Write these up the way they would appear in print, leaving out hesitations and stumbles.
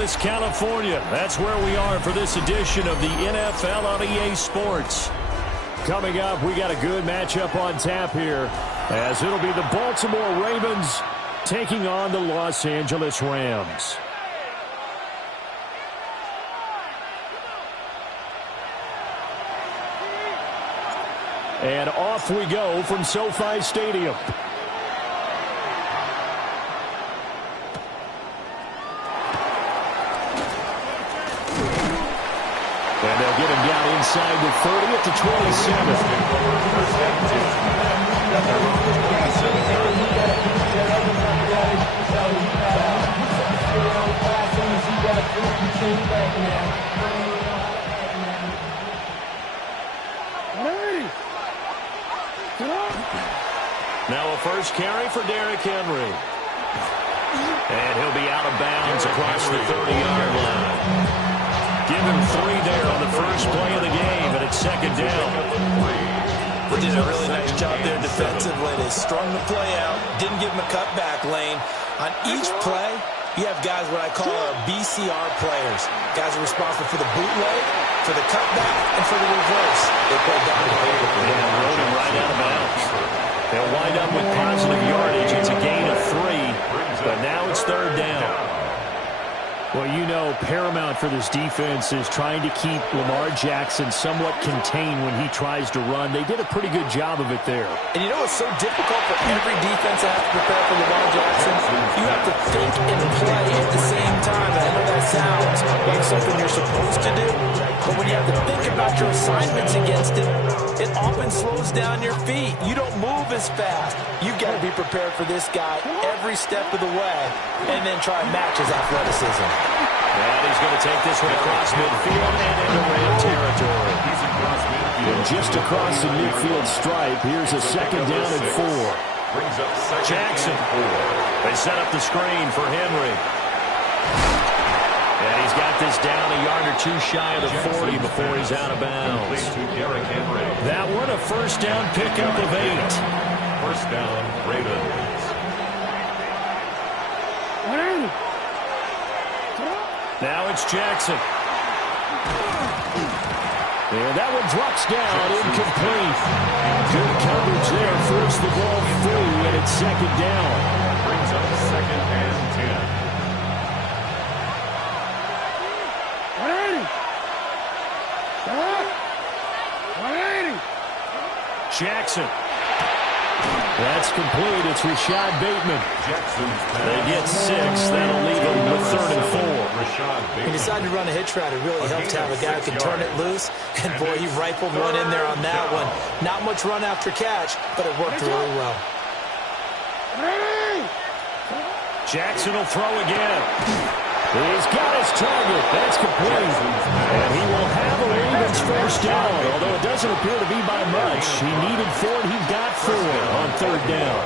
California. That's where we are for this edition of the NFL on EA Sports. Coming up, we got a good matchup on tap here, as it'll be the Baltimore Ravens taking on the Los Angeles Rams. And off we go from SoFi Stadium. And they'll get him down inside the 30 at the 27. Now a first carry for Derrick Henry. And he'll be out of bounds across the 30-yard line. Give him 3 there on the first play of the game, and it's second down. They did a really nice job there defensively. They strung the play out, didn't give him a cutback lane. On each play, you have guys what I call our BCR players. Guys are responsible for the bootleg, for the cutback, and for the reverse. They played that beautifully. And rode him right out of bounds. They'll wind up with positive yardage. It's a gain of 3, but now it's third down. Well, you know, paramount for this defense is trying to keep Lamar Jackson somewhat contained when he tries to run. They did a pretty good job of it there. And you know what's so difficult for every defense to have to prepare for Lamar Jackson? You have to think and play at the same time. And I know that sounds like something you're supposed to do, but when you have to think about your assignments against him, it often slows down your feet. You don't move as fast. You've got to be prepared for this guy every step of the way and then try and match his athleticism. And he's going to take this one across midfield and into Ram territory. And just across the midfield stripe, here's a second down and 4. Jackson. They set up the screen for Henry. And he's got this down a yard or 2 shy of the 40 before he's out of bounds. That one a first down pickup of 8. First down, Ravens. Now it's Jackson. And that one drops down, incomplete. Good coverage there, forced the ball free, and it's second down. Brings up second and 10. Jackson. That's complete. It's Rashad Bateman. They get 6. That'll leave them with 3rd and 4. He decided to run a hitch route. It really helped to have a guy who can turn it loose. And, boy, he rifled one in there on that one. Not much run after catch, but it worked really well. Jackson will throw again. He's got his target. That's complete. And he will have a Ravens first down, although it doesn't appear to be by much. He needed 4, and he got 4 on 3rd down.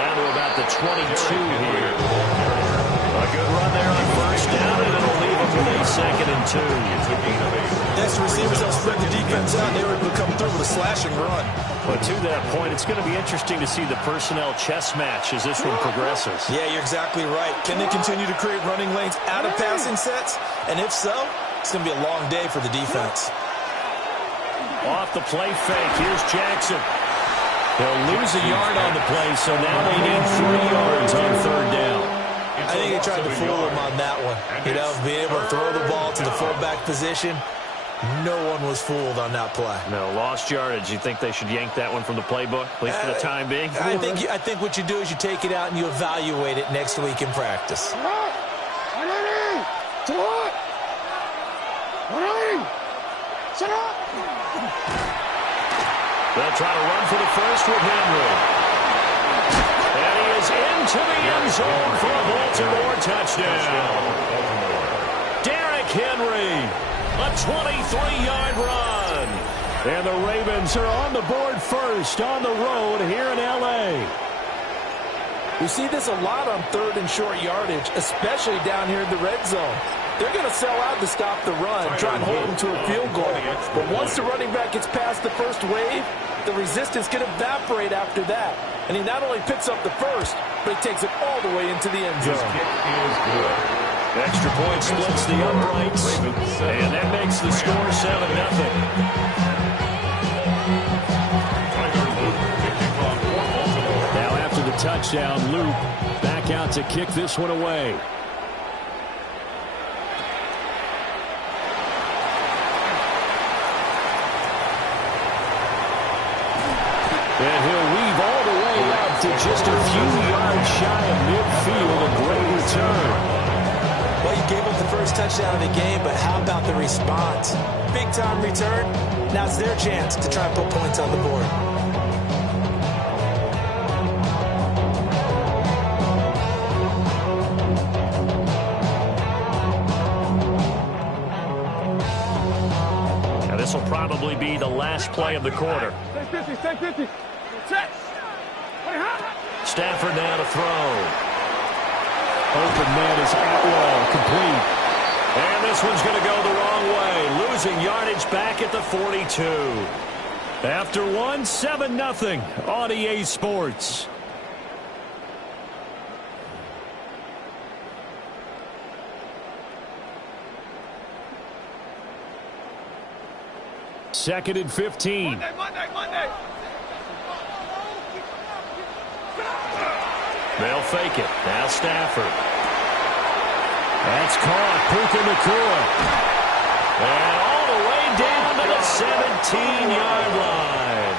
Down to about the 22 here. A good run there on first down, and it'll leave him with a 2nd and 2. Next receivers have spread the defense out. They were able to come through with a slashing run. But to that point, it's going to be interesting to see the personnel chess match as this one progresses. Yeah, you're exactly right. Can they continue to create running lanes out of passing sets? And if so, it's going to be a long day for the defense. Off the play fake, here's Jackson. They'll lose a yard on the play, so now they need 3 yards on 3rd down. I think they tried to fool him on that one. You know, being able to throw the ball to the fullback position. No one was fooled on that play. No, lost yardage. You think they should yank that one from the playbook, at least for the time being? I think what you do is you take it out and you evaluate it next week in practice. They'll try to run for the first with Henry. And he is into the end zone for a Baltimore touchdown. Derrick Henry, a 23-yard run. And the Ravens are on the board first on the road here in L.A. We see this a lot on 3rd and short yardage, especially down here in the red zone. They're going to sell out to stop the run, try and hold them to a field goal. But once the running back gets past the first wave, the resistance can evaporate after that. And he not only picks up the first, but he takes it all the way into the end zone. His kick is good. Extra point splits the uprights, and that makes the score 7-0. Now after the touchdown, Luke back out to kick this one away. And he'll weave all the way up to just a few yards shy of midfield. A great return. Well, you gave up the first touchdown of the game, but how about the response? Big-time return. Now it's their chance to try and put points on the board. Now this will probably be the last play of the quarter. Stay 50. Set. Stafford now to throw. Open man is Atwell, complete. And this one's going to go the wrong way. Losing yardage back at the 42. After one, 7-0 on EA Sports. Second and 15. Monday. They'll fake it. Now Stafford. That's caught. Puka Nacua. And all the way down to the 17-yard line.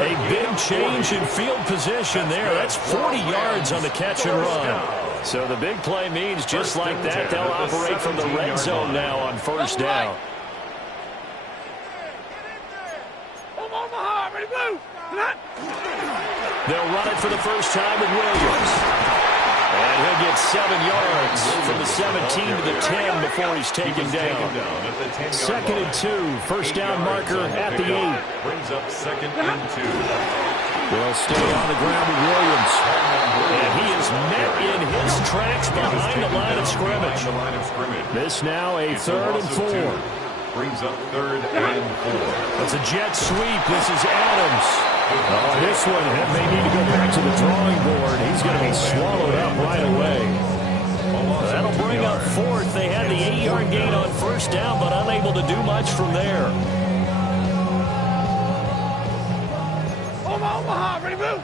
A big change in field position there. That's 40 yards on the catch and run. So the big play means just like that, they'll operate from the red zone now on first down. They'll run it for the first time with Williams. And he'll get 7 yards from the 17 to the 10 before he's taken down. Second and 2. First down marker at the 8. Brings up second and 2. They'll stay on the ground with Williams. And he is met in his tracks behind the line of scrimmage. This now a third and 4. Brings up third and 4. It's a jet sweep. This is Adams. Oh, this one may need to go back to the drawing board. He's going to be swallowed up right away. That'll bring up fourth. They had the 8-yard gain on first down, but unable to do much from there. Omaha, ready, move.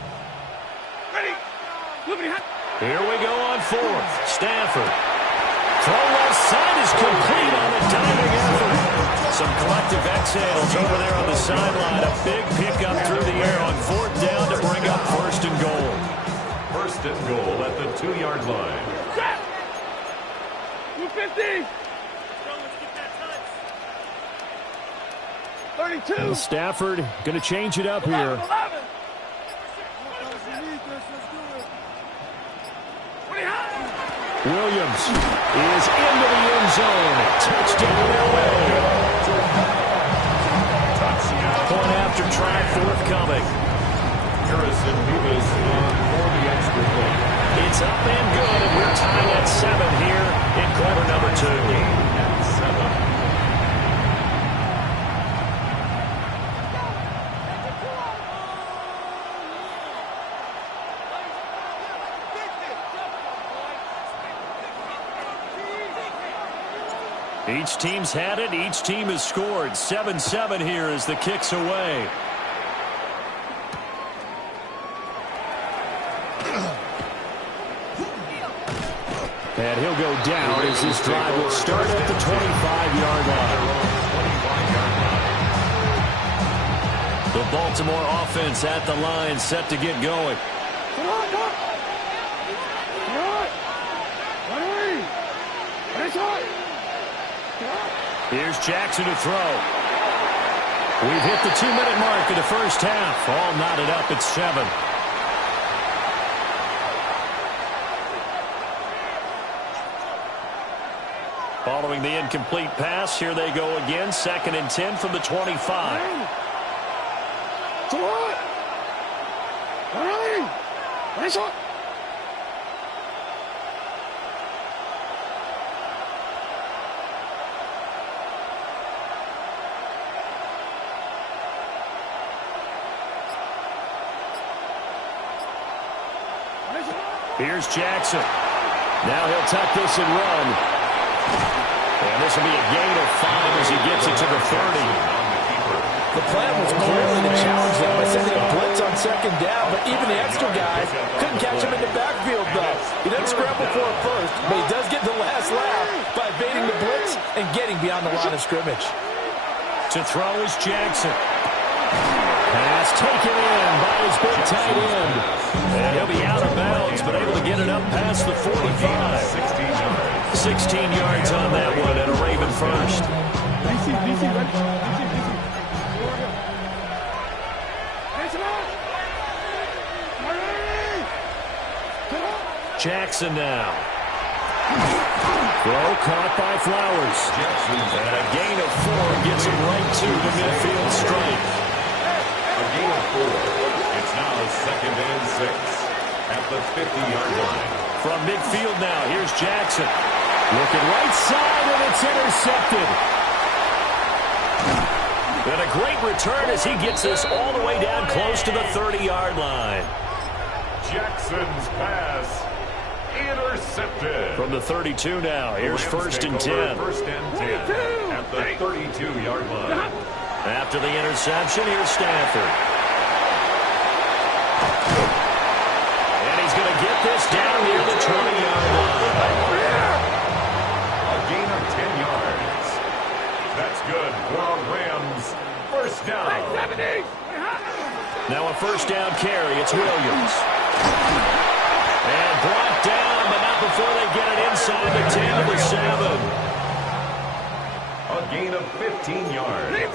Ready. Here we go on fourth. Stafford. Throw left side is complete on the diving effort. Some collective exhales over there on the sideline. A big pickup through the air on fourth down to bring up first and goal. First and goal at the 2-yard line. Set. 250. 32. Stafford going to change it up here. 11. Williams is into the end zone. Touchdown LA. Point after try forthcoming. Harrison Beavis for the extra point. It's up and good, and we're tying at 7 here in quarter number 2. At 7. Each team's had it. Each team has scored. 7-7 here as the kick's away. And he'll go down as this drive will start at the 25-yard line. The Baltimore offense at the line, set to get going. Here's Jackson to throw. We've hit the 2-minute mark of the first half. All knotted up at 7. Following the incomplete pass, here they go again. Second and 10 from the 25. Here's Jackson. Now he'll tuck this and run. And this will be a gain of 5 as he gets it to the 30. The plan was clearly to challenge them by sending a blitz on second down, but even the extra guy couldn't catch him in the backfield, though. He doesn't scramble for it first, but he does get the last laugh by evading the blitz and getting beyond the line of scrimmage. To throw is Jackson. Pass taken in by his big tight end. And he'll be out of bounds, but able to get it up past the 45. 16 yards on that one, and a Raven first. Jackson now. Throw caught by Flowers. And a gain of 4 gets him right to the midfield stripe. A gain of 4. It's now 2nd and 6 at the 50-yard line. From midfield now, here's Jackson. Looking right side, and it's intercepted. And a great return as he gets this all the way down close to the 30-yard line. Jackson's pass intercepted. From the 32 now, here's 1st and 10. 1st and 10 at the 32-yard line. After the interception, here's Stafford. And he's going to get this down near the 20-yard line. A gain of 10 yards. That's good for our Rams. 1st down. Now a 1st down carry. It's Williams. And brought down, but not before they get it inside the 10 to the 7. A gain of 15 yards.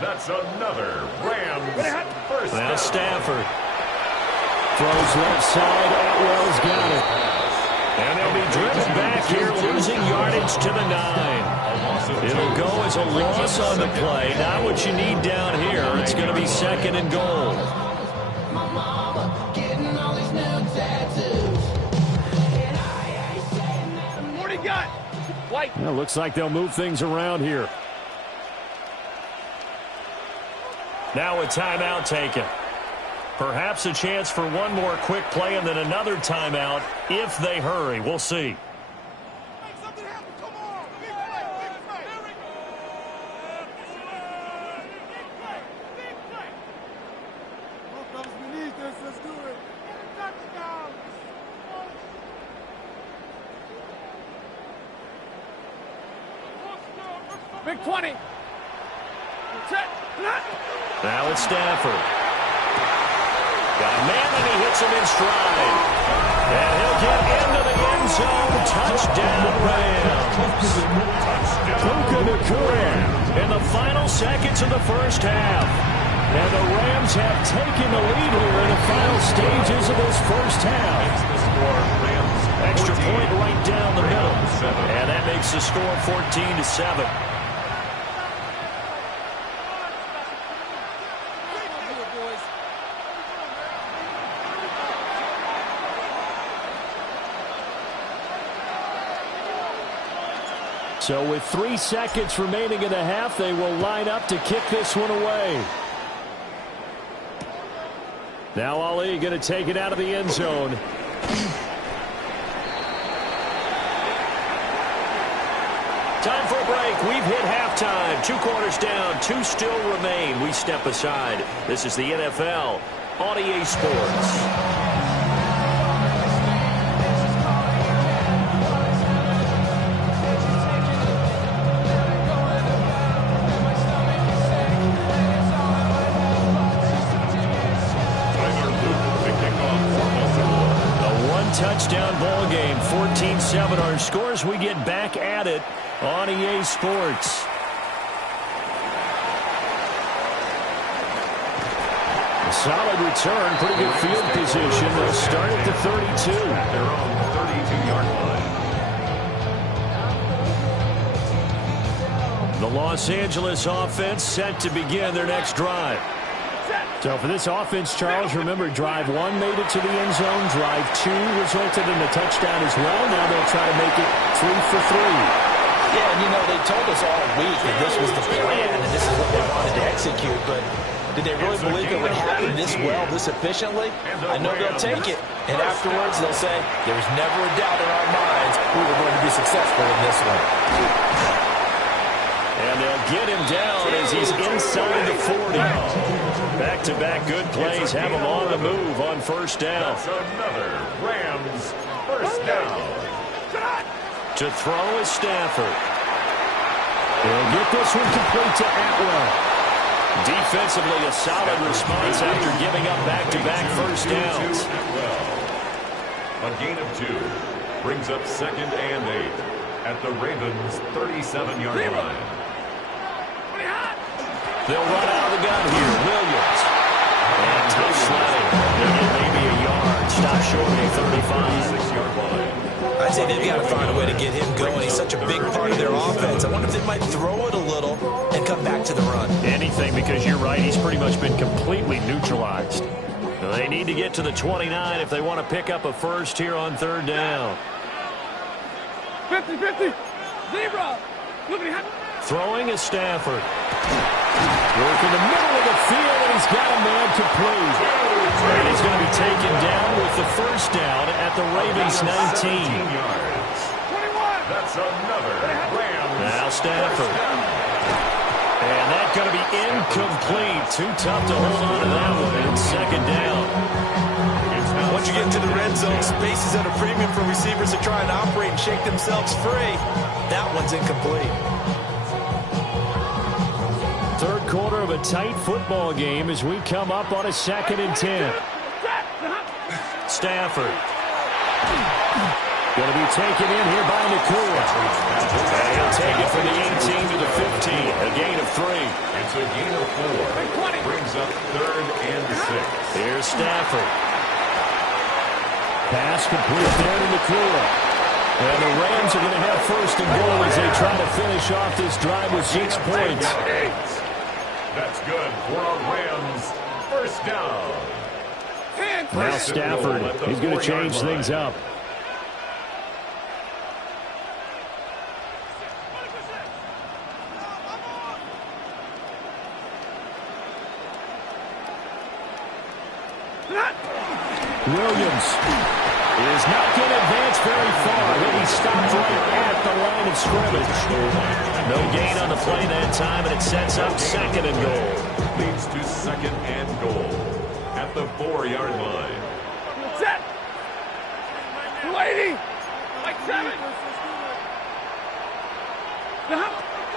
That's another Rams 1st down. Now Stafford throws left side. Atwell's got it. And they'll be driven back here, losing yardage to the 9. It'll go as a loss on the play. Not what you need down here. It's going to be 2nd and goal. Well, looks like they'll move things around here. Now a timeout taken. Perhaps a chance for one more quick play and then another timeout if they hurry. We'll see. Big 20. Now it's Stafford. Got a man and he hits him in stride. And he'll get into the end zone. Touchdown Rams. Puka Nacua in the final seconds of the 1st half. And the Rams have taken the lead here in the final stages of this 1st half. Extra point right down the middle. And that makes the score 14-7. So with 3 seconds remaining in the half, they will line up to kick this one away. Now Ali going to take it out of the end zone. Time for a break. We've hit halftime. 2 quarters down. 2 still remain. We step aside. This is the NFL on EA Sports. Touchdown ball game, 14-7 our scores. We get back at it on EA Sports. A solid return, pretty good field position. They'll start at the 32. Their own 32-yard line. The Los Angeles offense set to begin their next drive. So for this offense, Charles, remember, drive 1 made it to the end zone. Drive 2 resulted in a touchdown as well. Now they'll try to make it 3 for 3. Yeah, and you know, they told us all week that this was the plan and this is what they wanted to execute, but did they really believe it would happen this well, this efficiently? I know they'll take it, And afterwards, they'll say, there was never a doubt in our minds we were going to be successful in this one. And they'll get him down as he's inside the 40. Back-to-back good plays have him on the move on first down. That's another Rams first down. To throw is Stafford. They'll get this one complete to Atwell. Defensively, a solid response after giving up back-to-back first downs. A gain of 2 brings up 2nd and 8 at the Ravens' 37-yard line. They'll run out of the gun here. Williams. And tough sledding. They'll get maybe a yard. Stop short of the 35-6-yard line. I'd say they've got to find a way to get him going. He's such a big part of their offense. I wonder if they might throw it a little and come back to the run. Anything, because you're right. He's pretty much been completely neutralized. They need to get to the 29 if they want to pick up a first here on third down. 50-50. Zebra. Throwing is Stafford. Work in the middle of the field, and he's got a man complete. And he's going to be taken down with the first down at the Ravens' 19. 17 yards. 21. That's another Rams. Now Stafford. And that's going to be incomplete. Too tough to hold on to that one. And second down. Once you get into the red zone, space is at a premium for receivers to try and operate and shake themselves free. That one's incomplete. Third quarter of a tight football game as we come up on a 2nd and 10. Stafford. Going to be taken in here by Nakua. And he'll take it from the 18 to the 15. A gain of 3. It's a gain of 4. Brings up 3rd and 6. Here's Stafford. Pass complete there to Nakua. And the Rams are going to have first and goal as they try to finish off this drive with 6 points. That's good for a Rams first down. Now Stafford, he's going to change things up. Williams is not going to advance very far. He'll be stopped right at the line of scrimmage. No gain on the play that time, and it sets up 2nd and goal. Leads to 2nd and goal at the 4-yard line. Set. 280. Like 7.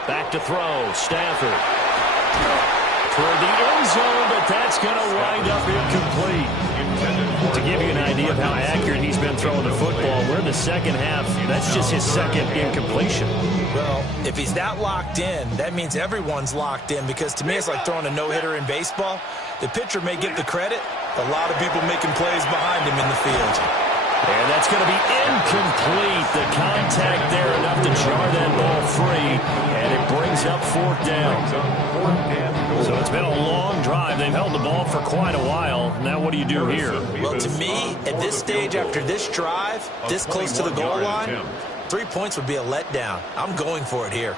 Back to throw. Stafford. Toward the end zone, but that's going to wind up incomplete. To give you an idea of how accurate he's been throwing the football, we're in the second half. That's just his 2nd incompletion. Well, if he's that locked in, that means everyone's locked in, because to me it's like throwing a no-hitter in baseball. The pitcher may get the credit, a lot of people making plays behind him in the field. And that's going to be incomplete. The contact there enough to jar that ball free, and it brings up 4th down. So it's been a long drive. They've held the ball for quite a while. Now what do you do here? Well, to me, at this stage after this drive, this close to the goal line, 3 points would be a letdown. I'm going for it here.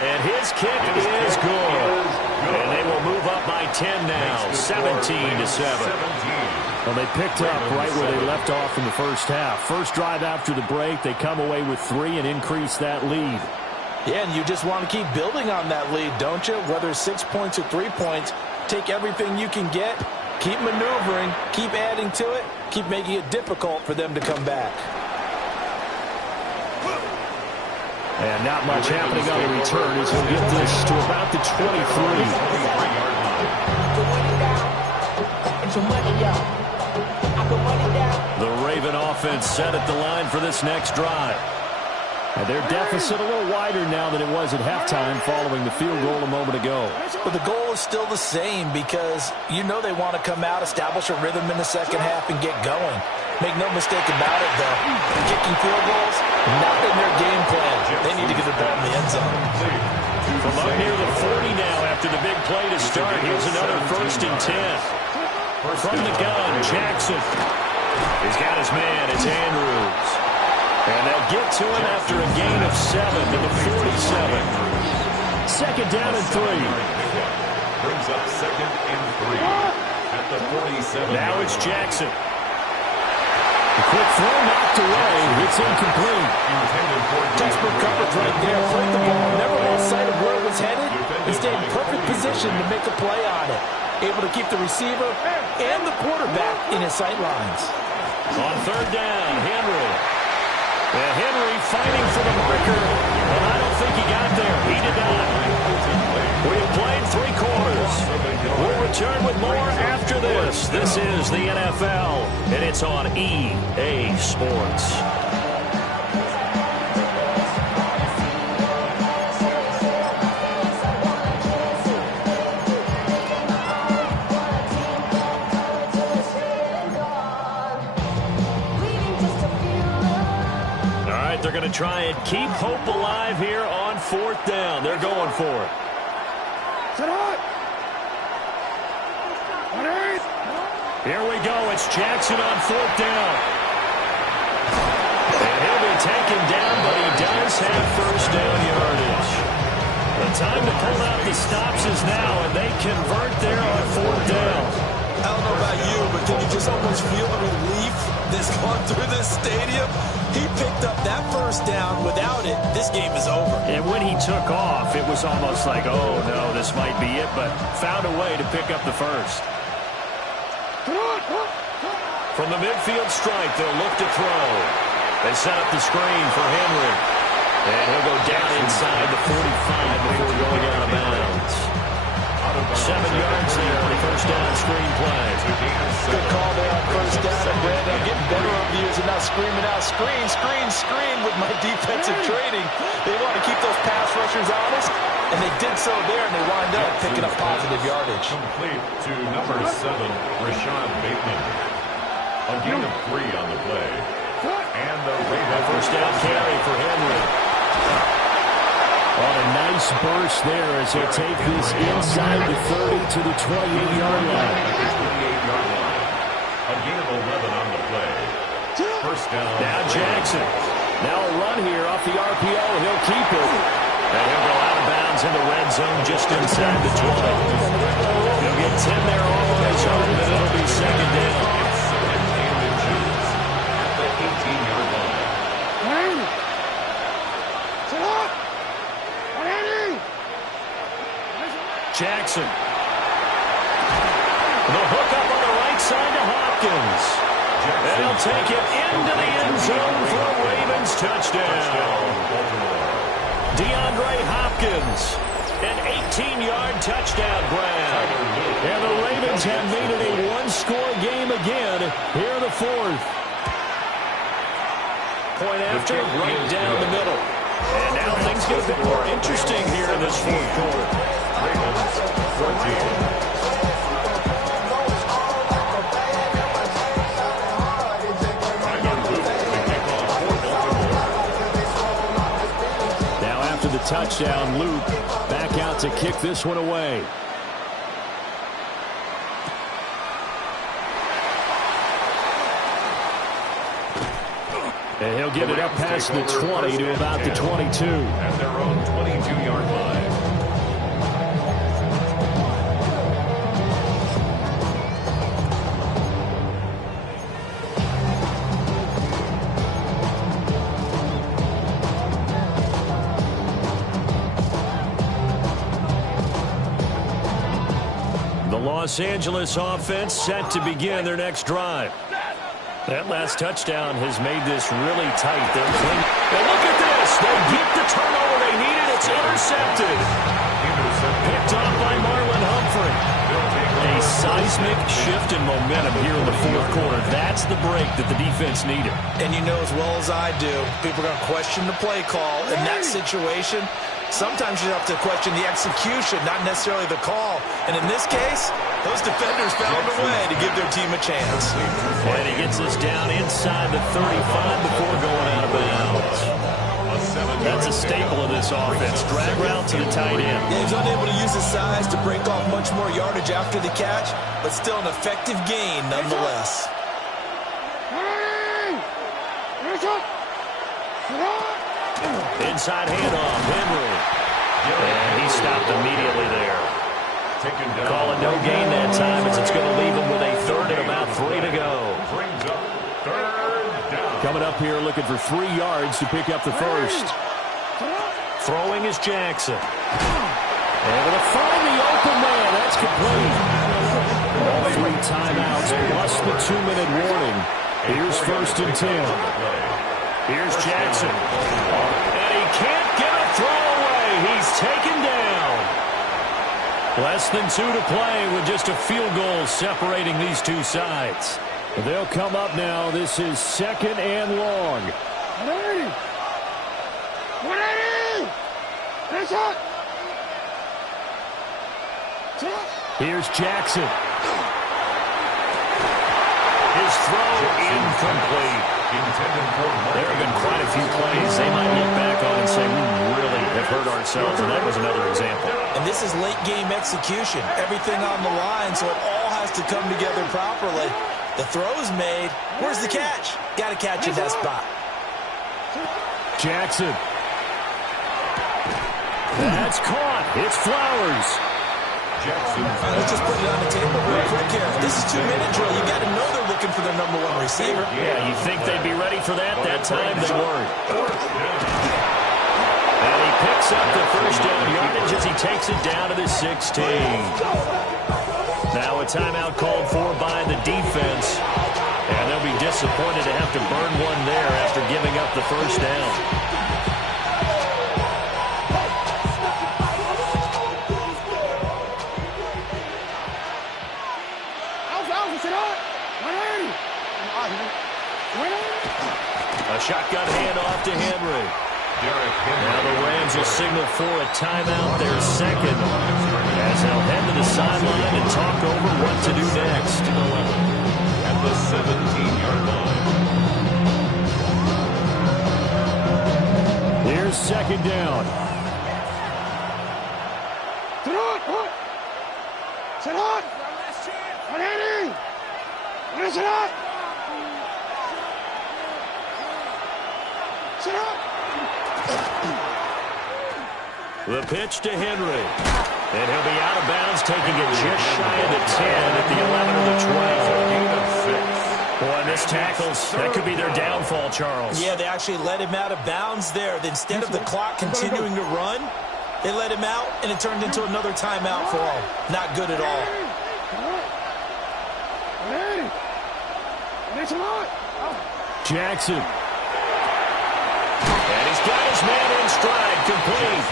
And his kick is good. And they will move up by 10 now, 17-7. Well, they picked up right where they left off in the first half. First drive after the break, they come away with 3 and increase that lead. Yeah, and you just want to keep building on that lead, don't you? Whether it's 6 points or 3 points, take everything you can get, keep maneuvering, keep adding to it, keep making it difficult for them to come back. And not much happening on the return as he'll get this to about the 23. The Raven offense set at the line for this next drive. And their deficit a little wider now than it was at halftime following the field goal a moment ago. But the goal is still the same, because you know they want to come out, establish a rhythm in the second half, and get going. Make no mistake about it, though. Kicking field goals, not in their game plan. They need to get the ball in the end zone. From up near the 40 now after the big play to start. Here's another 1st and 10. From the gun, Jackson. He's got his man. It's Andrews. And they'll get to him after a gain of 7 to the 47. 2nd down and 3. Brings up 2nd and 3 at the 47. Now it's Jackson. The quick throw knocked away. It's incomplete. Textbook coverage right there. Played the ball. Never lost sight of where it was headed. And stayed in perfect position to make a play on it. Able to keep the receiver and the quarterback in his sight lines. On third down, Henry. And Henry fighting for the marker. But I don't think he got there. He did not. We have played 3 quarters. We'll return with more after this. This is the NFL, and it's on EA Sports. All right, they're going to try and keep hope alive here on 4th down. They're going for it. Here we go. It's Jackson on 4th down. And he'll be taken down, but he does have first down yardage. The time to pull out the stops is now, and they convert there on 4th down. I don't know about you, but can you just almost feel the relief that's gone through this stadium? He picked up that first down. Without it, this game is over. And when he took off, it was almost like, oh, no, this might be it, but found a way to pick up the first. From the midfield stripe, they'll look to throw. They set up the screen for Henry. And he'll go down inside the 45 before going out of bounds. 7 yards there on the first down screen play. Good call there on first down. And Brandon, I'm getting better over the years and now screaming out, screen, screen, screen with my defensive training. They want to keep those pass rushers honest, and they did so there, and they wind up picking up positive yardage. Complete to number 7, Rashad Bateman. A gain of 3 on the play. And the Ravens first down carry for Henry. On a nice burst there as he'll take this inside the 30 to the 28-yard line. A gain of 11 on the play. First down. Now Jackson. Now a run here off the RPO. He'll keep it. And he'll go out of bounds in the red zone just inside the 20. He'll get 10 there all on his own, and it'll be second down. At the 18-yard line. Jackson. The hook up on the right side to Hopkins. And he'll take it into the end zone for a Ravens touchdown. DeAndre Hopkins, an 18-yard touchdown grab. And the Ravens have made it a one-score game again here in the 4th. Point after, right down the middle. And now things get a bit more interesting here in this 4th quarter. Ravens 14. Touchdown, Luke back out to kick this one away. And he'll get it up past the 20 to about the 22. At their own 22-yard line. Los Angeles offense set to begin their next drive. That last touchdown has made this really tight. They're clean. And look at this. They get the turnover they needed. It's intercepted. Picked off by Marlon Humphrey. A seismic shift in momentum here in the 4th quarter. That's the break that the defense needed. And you know as well as I do, people are going to question the play call in that situation. Sometimes you have to question the execution, not necessarily the call. And in this case, those defenders found a way to give their team a chance. And he gets us down inside the 35 before going out of bounds. That's a staple of this offense. Drag route to the tight end. Yeah, he's unable to use his size to break off much more yardage after the catch, but still an effective gain nonetheless. Inside handoff, Henry. And he stopped immediately there. taken down. Call it no gain that time as it's going to leave him with a third and about 3 to go. Brings up third down. Coming up here looking for 3 yards to pick up the first. Throwing is Jackson. Able to find the open man. That's complete. All 3 timeouts plus the 2-minute warning. Here's 1st and 10. Here's Jackson. And he can't get a throw away. He's taken down. Less than 2 to play with just a field goal separating these 2 sides. They'll come up now. This is 2nd and long. 180. 180. That's it. Here's Jackson. His throw incomplete. There have been quite a few plays they might look back on and say, we really have hurt ourselves, and that was another example. And this is late game execution. Everything on the line, so it all has to come together properly. The throw's made. Where's the catch? Got to catch in that spot. Jackson. That's caught. It's Flowers. Jackson. Let's just put it on the table real quick here. This is 2-minute drill. You got to know they're looking for their #1 receiver. Yeah, you think they'd be ready for that? That time they weren't. And he picks up the first down yardage as he takes it down to the 16. Now a timeout called for by the defense. And they'll be disappointed to have to burn one there after giving up the first down. A shotgun handoff to Henry. Now the Rams will signal for a timeout, their second, as they'll head to the sideline and talk over what to do next. At the 17-yard line. Here's 2nd down. Sit on. Sit on. 180. Sit on. Sit on. The pitch to Henry. And he'll be out of bounds, taking it just shy of the 10 at the 11 or the 12. Boy, and this tackles, that could be their downfall, Charles. Yeah, they actually let him out of bounds there. Instead of the clock continuing to run, they let him out, and it turned into another timeout for him. Not good at all. Jackson. And he's got his man in stride, complete.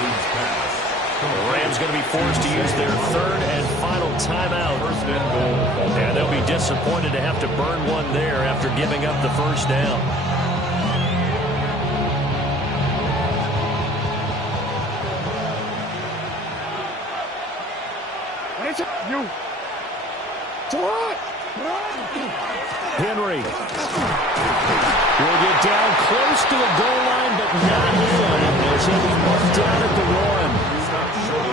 The Rams going to be forced to use their 3rd and final timeout. And they'll be disappointed to have to burn one there after giving up the first down. Henry will get down close to the goal line, but not in. As he'll be marked down at the 1.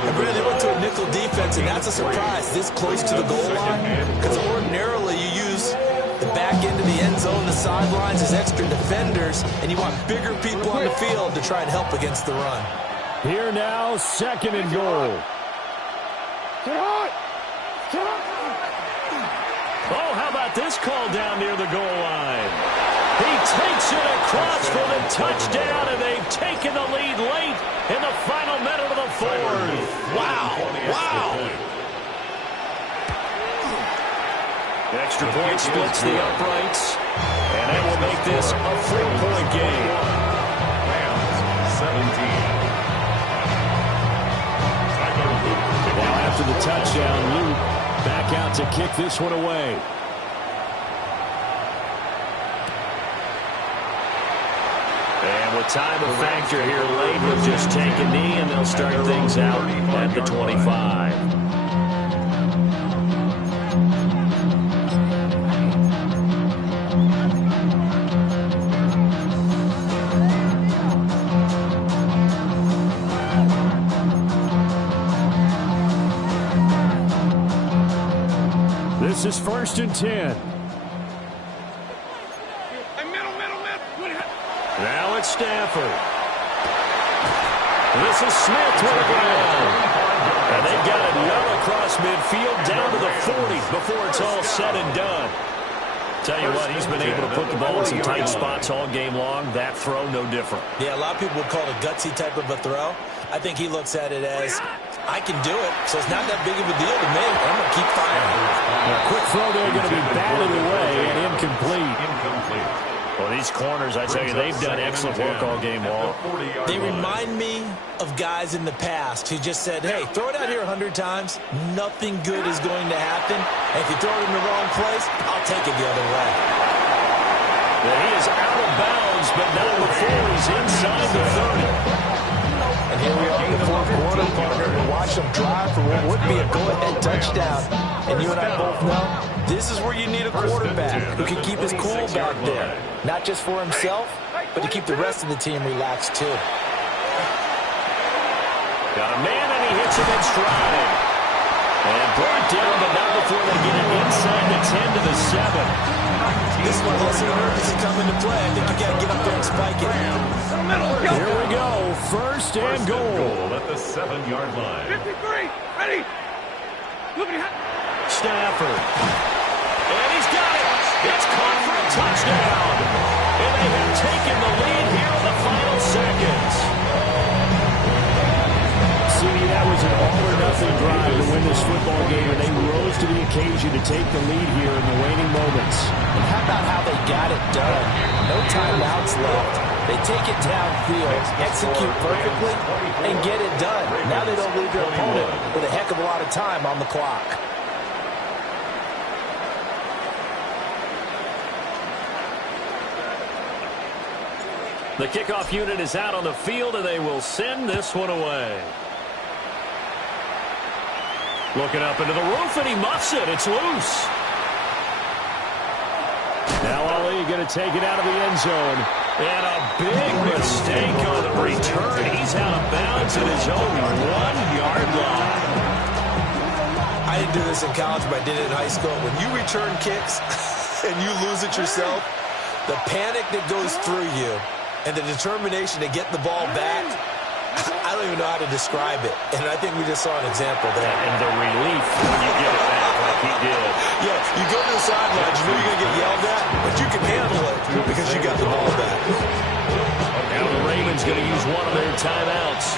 And really, they went to a nickel defense, and that's a surprise this close to the goal line. Because ordinarily, you use the back end of the end zone, the sidelines as extra defenders, and you want bigger people on the field to try and help against the run. Here now, 2nd and goal. Oh, how about this call down near the goal line? He takes it across for the touchdown, and they've taken the lead late in the final minute of the 4th. Wow. Wow. Extra point splits the uprights, and that will make this a 4-point game. Rams 17. Now after the touchdown, Luke back out to kick this one away. And with time a factor here late, we'll just take a knee and they'll start things out at the 25. This is 1st and 10. Now it's Stafford. This is Smith with a ground. And they've got it well across midfield down to the 40 before it's all said and done. Tell you what, he's been able to put the ball in some tight spots all game long. That throw, no different. Yeah, a lot of people would call it a gutsy type of a throw. I think he looks at it as, I can do it, so it's not that big of a deal to me. I'm going to keep firing. A quick throw there going to be batted away and incomplete. Well, these corners, I tell you, they've done excellent work all game long. They remind me of guys in the past who just said, hey, throw it out here 100 times. Nothing good is going to happen. And if you throw it in the wrong place, I'll take it the other way. Well, he is out of bounds, but not before he's inside the 30. And here we are in the fourth quarter, partner, to watch them drive for what would be a go-ahead touchdown. And you and I both know this is where you need a quarterback who can keep his cool back there. Not just for himself, but to keep the rest of the team relaxed, too. Got a man, and he hits him in stride. And brought down, but not before they get it inside the 10 to the 7. This is when hustle and nerves come into play. I think you got to get up there and spike it. Here we go. First and goal. At the 7-yard line. 53. Ready. Look at Stafford. And he's got it. It's caught for a touchdown. And they have taken the lead here in the final seconds. See, that was an all-or-nothing drive to win this football game, and they rose to the occasion to take the lead here in the waning moments. And how about how they got it done? No timeouts left. They take it downfield, execute perfectly, and get it done. Now they don't leave their opponent with a heck of a lot of time on the clock. The kickoff unit is out on the field, and they will send this one away. Looking up into the roof, and he muffs it. It's loose. Now Ali going to take it out of the end zone. And a big mistake on the return. He's out of bounds at his own 1-yard line. I didn't do this in college, but I did it in high school. When you return kicks and you lose it yourself, the panic that goes through you and the determination to get the ball back, I don't even know how to describe it. And I think we just saw an example there. And the relief when you get it back like he did. Yeah, you go to the sidelines, you know you're going to get yelled at, but you can handle it because you got the ball back. Now the Ravens going to use one of their timeouts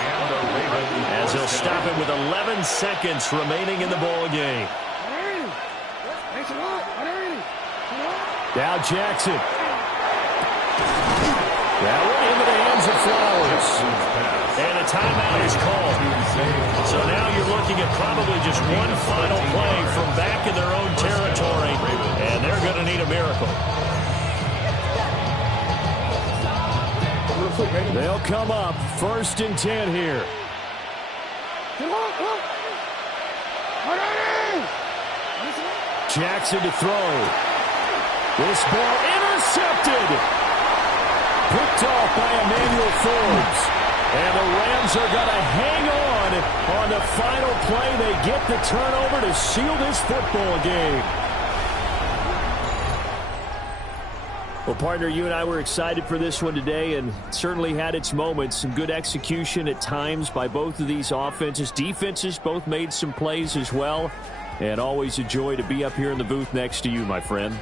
as they'll stop it with 11 seconds remaining in the ball game. Now Jackson. That went into the hands of Flowers. And a timeout is called. So now you're looking at probably just one final play from back in their own territory. And they're going to need a miracle. They'll come up 1st and 10 here. Jackson to throw. This ball intercepted. Picked off by Emmanuel Forbes. And the Rams are going to hang on the final play. They get the turnover to seal this football game. Well, partner, you and I were excited for this one today, and certainly had its moments. Some good execution at times by both of these offenses. Defenses both made some plays as well. And always a joy to be up here in the booth next to you, my friend.